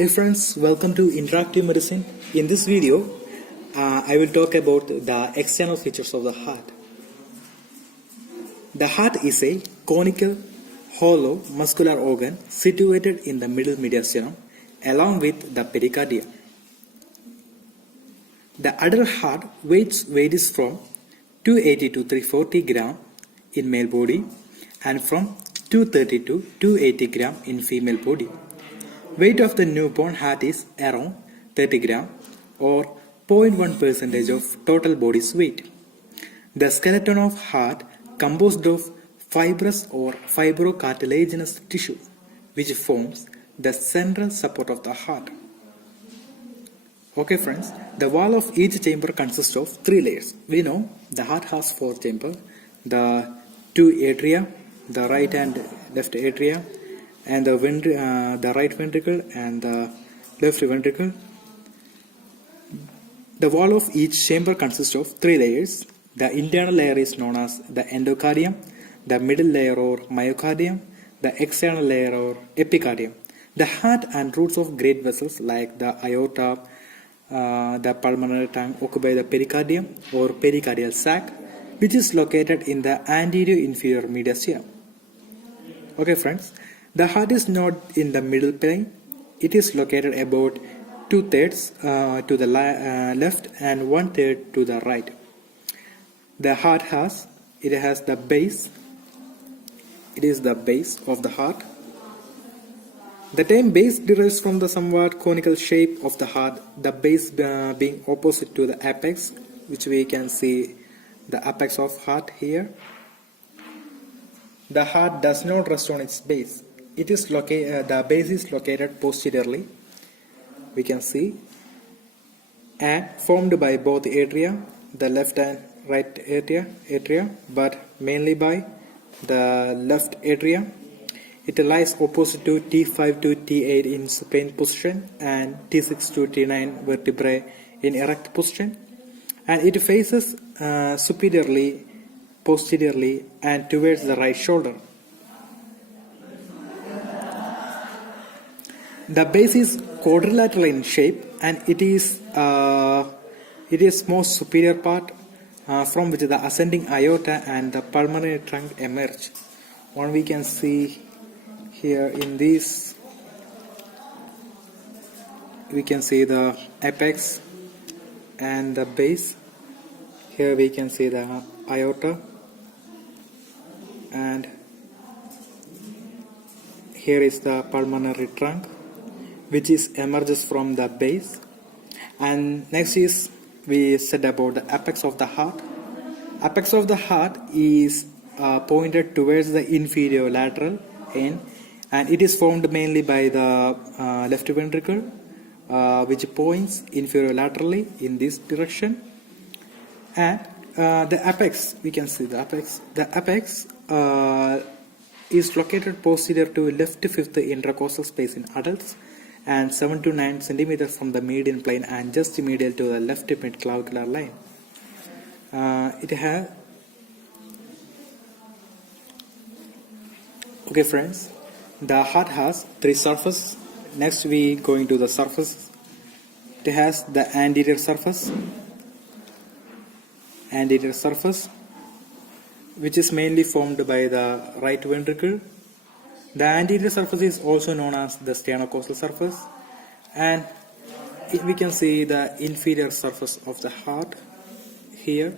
Hi friends, welcome to Interactive Medicine. In this video, I will talk about the external features of the heart. The heart is a conical, hollow, muscular organ situated in the middle mediastinum along with the pericardium. The adult heart weight is from 280 to 340 gram in male body and from 230 to 280 gram in female body. Weight of the newborn heart is around 30 gram or 0.1% of total body's weight. The skeleton of heart composed of fibrous or fibrocartilaginous tissue which forms the central support of the heart. Okay friends, the wall of each chamber consists of 3 layers. We know the heart has 4 chambers, the 2 atria, the right and left atria, and the right ventricle and the left ventricle. The wall of each chamber consists of 3 layers. The internal layer is known as the endocardium, the middle layer or myocardium, the external layer or epicardium. The heart and roots of great vessels like the aorta, the pulmonary tank occupy the pericardium or pericardial sac, which is located in the anterior inferior mediastinum. Okay friends, the heart is not in the middle plane. It is located about 2/3 to the left and 1/3 to the right. The heart has the base. It is the base of the heart. The term base derives from the somewhat conical shape of the heart, the base being opposite to the apex, which we can see the apex of heart here. The heart does not rest on its base. It is the base is located posteriorly, we can see, and formed by both atria, the left and right atria, but mainly by the left atria. It lies opposite to T5 to T8 in supine position and T6 to T9 vertebrae in erect position, and it faces superiorly, posteriorly, and towards the right shoulder. The base is quadrilateral in shape, and it is most superior part from which the ascending aorta and the pulmonary trunk emerge. One we can see here in this, we can see the apex and the base. Here we can see the aorta, and here is the pulmonary trunk, which emerges from the base. And next is, we said about the apex of the heart. Apex of the heart is pointed towards the inferior lateral end, and it is formed mainly by the left ventricle, which points inferior laterally in this direction. And the apex, we can see the apex. The apex is located posterior to left fifth intercostal space in adults, and 7 to 9 centimeters from the median plane and just medial to the left midclavicular line. Okay friends, the heart has 3 surfaces. Next we going to the surfaces. It has the anterior surface, which is mainly formed by the right ventricle. The anterior surface is also known as the sternocostal surface, and we can see the inferior surface of the heart here.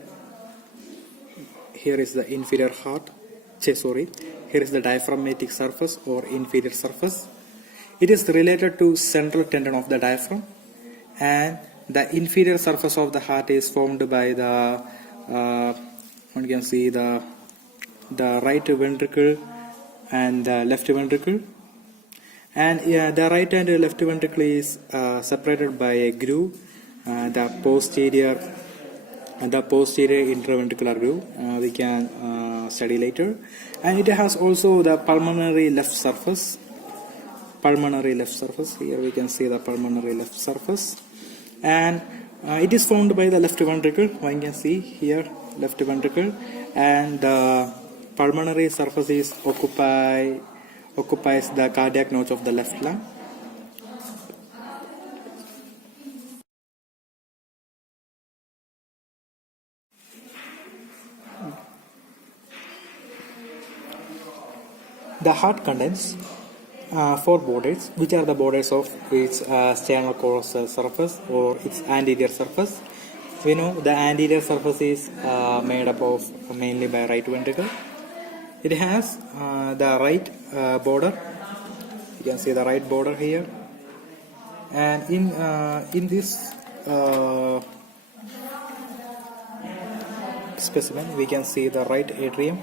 Here is the inferior heart. Here is the diaphragmatic surface or inferior surface. It is related to central tendon of the diaphragm, and the inferior surface of the heart is formed by the one can see the right ventricle and the left ventricle, and the right and left ventricle is separated by a groove, the posterior interventricular groove, we can study later. And it has also the pulmonary left surface. Here we can see the pulmonary left surface, and it is formed by the left ventricle. One can see here left ventricle, and the pulmonary surface occupies the cardiac notch of the left lung. The heart contains four borders, which are the borders of its sternocostal surface or its anterior surface. We know the anterior surface is made up of mainly by right ventricle. It has the right border. You can see the right border here, and in this specimen we can see the right atrium.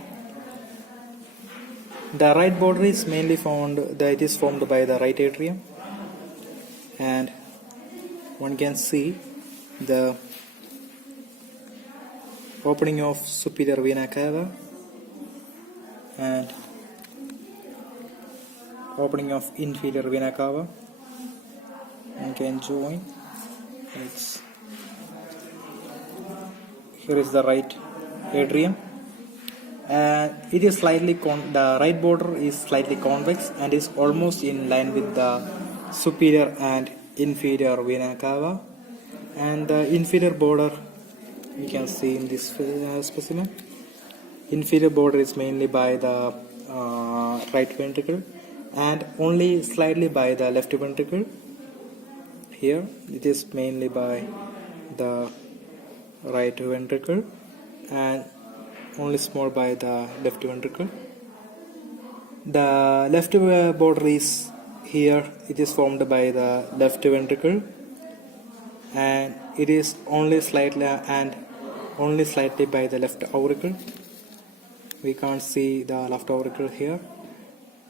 The right border is mainly it is formed by the right atrium, and one can see the opening of superior vena cava and opening of inferior vena cava. One can join. Here is the right atrium, and it is slightly the right border is slightly convex and is almost in line with the superior and inferior vena cava, and the inferior border you can see in this specimen. Inferior border is mainly by the right ventricle and only slightly by the left ventricle. Here it is mainly by the right ventricle and only small by the left ventricle. The left border is here. It is formed by the left ventricle, and it is only slightly by the left auricle. We can't see the left auricle here,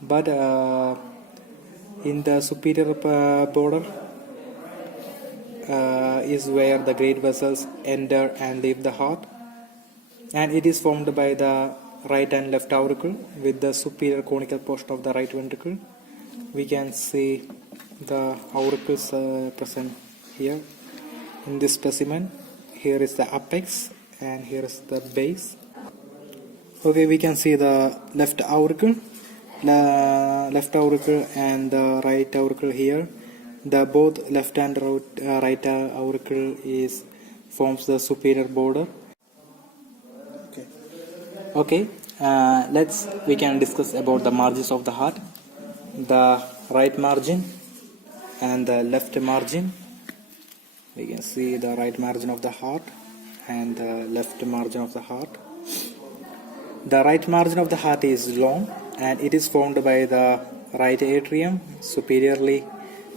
but in the superior border is where the great vessels enter and leave the heart, and it is formed by the right and left auricle with the superior conical portion of the right ventricle. We can see the auricles present here in this specimen. Here is the apex and here is the base. Okay, we can see the left auricle and the right auricle here. The both left and right auricle forms the superior border. Okay, we can discuss about the margins of the heart. The right margin and the left margin. We can see the right margin of the heart and the left margin of the heart. The right margin of the heart is long and it is formed by the right atrium superiorly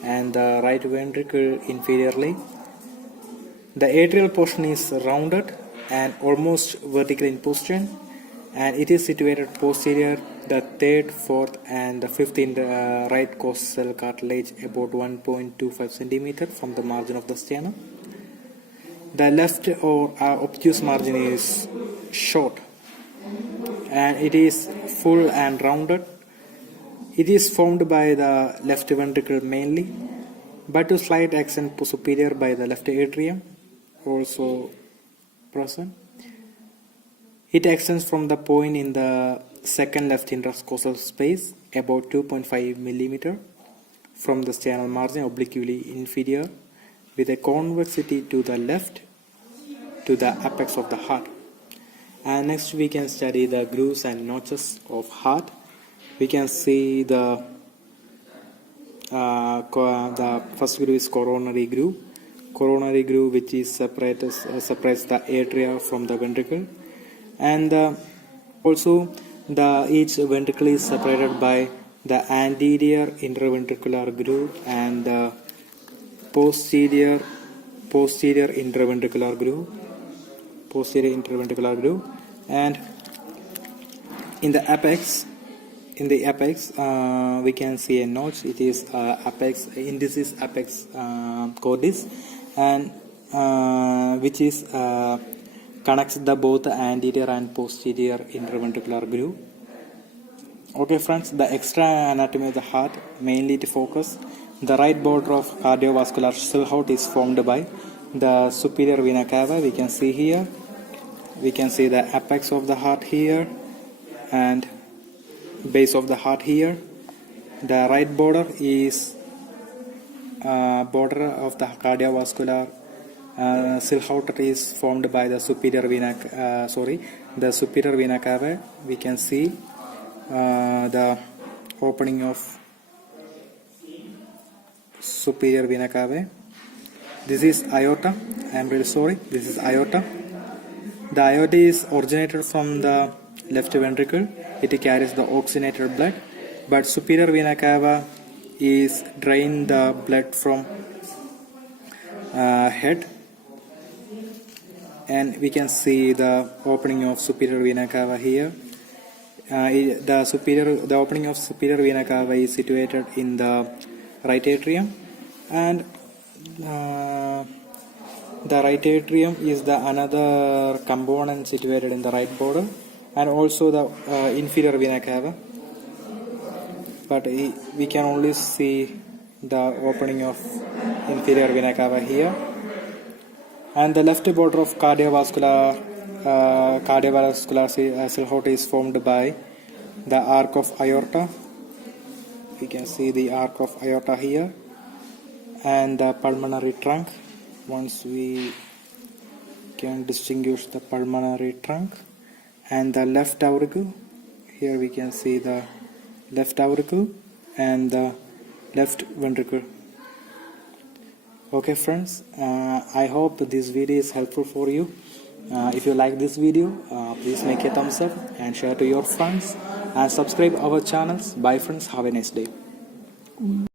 and the right ventricle inferiorly. The atrial portion is rounded and almost vertical in position, and it is situated posterior, the third, fourth and the fifth in the right costal cartilage, about 1.25 centimeter from the margin of the sternum. The left or obtuse margin is short and it is full and rounded. It is formed by the left ventricle mainly, but to slight extent superior by the left atrium also present. It extends from the point in the second left intercostal space about 2.5 millimeter from the sternal margin obliquely inferior, with a convexity to the left to the apex of the heart. And next we can study the grooves and notches of heart. We can see the first groove is coronary groove. Coronary groove, which is separates the atria from the ventricle, and also each ventricle is separated by the anterior interventricular groove and the posterior interventricular groove. And in the apex we can see a notch. It is apex indicis apex cordis, and which is connects the both anterior and posterior interventricular groove. Okay friends, the extra anatomy of the heart, mainly to focus, the right border of cardiovascular silhouette is formed by the superior vena cava. We can see here. We can see the apex of the heart here and base of the heart here. The right border is border of the cardiovascular silhouette is formed by the superior vena cava. We can see the opening of superior vena cava. This is aorta. I am really sorry. This is aorta. The aorta is originated from the left ventricle. It carries the oxygenated blood, but superior vena cava is drain the blood from head, and we can see the opening of superior vena cava here. The opening of superior vena cava is situated in the right atrium, and the right atrium is the another component situated in the right border, and also the inferior vena cava. But we can only see the opening of inferior vena cava here. And the left border of cardiovascular silhouette is formed by the arc of aorta. We can see the arc of aorta here, and the pulmonary trunk. Once we can distinguish the pulmonary trunk, and the left auricle. Here we can see the left auricle and the left ventricle. Okay friends, I hope this video is helpful for you. If you like this video, please make a thumbs up and share to your friends, and subscribe our channels. Bye friends, have a nice day.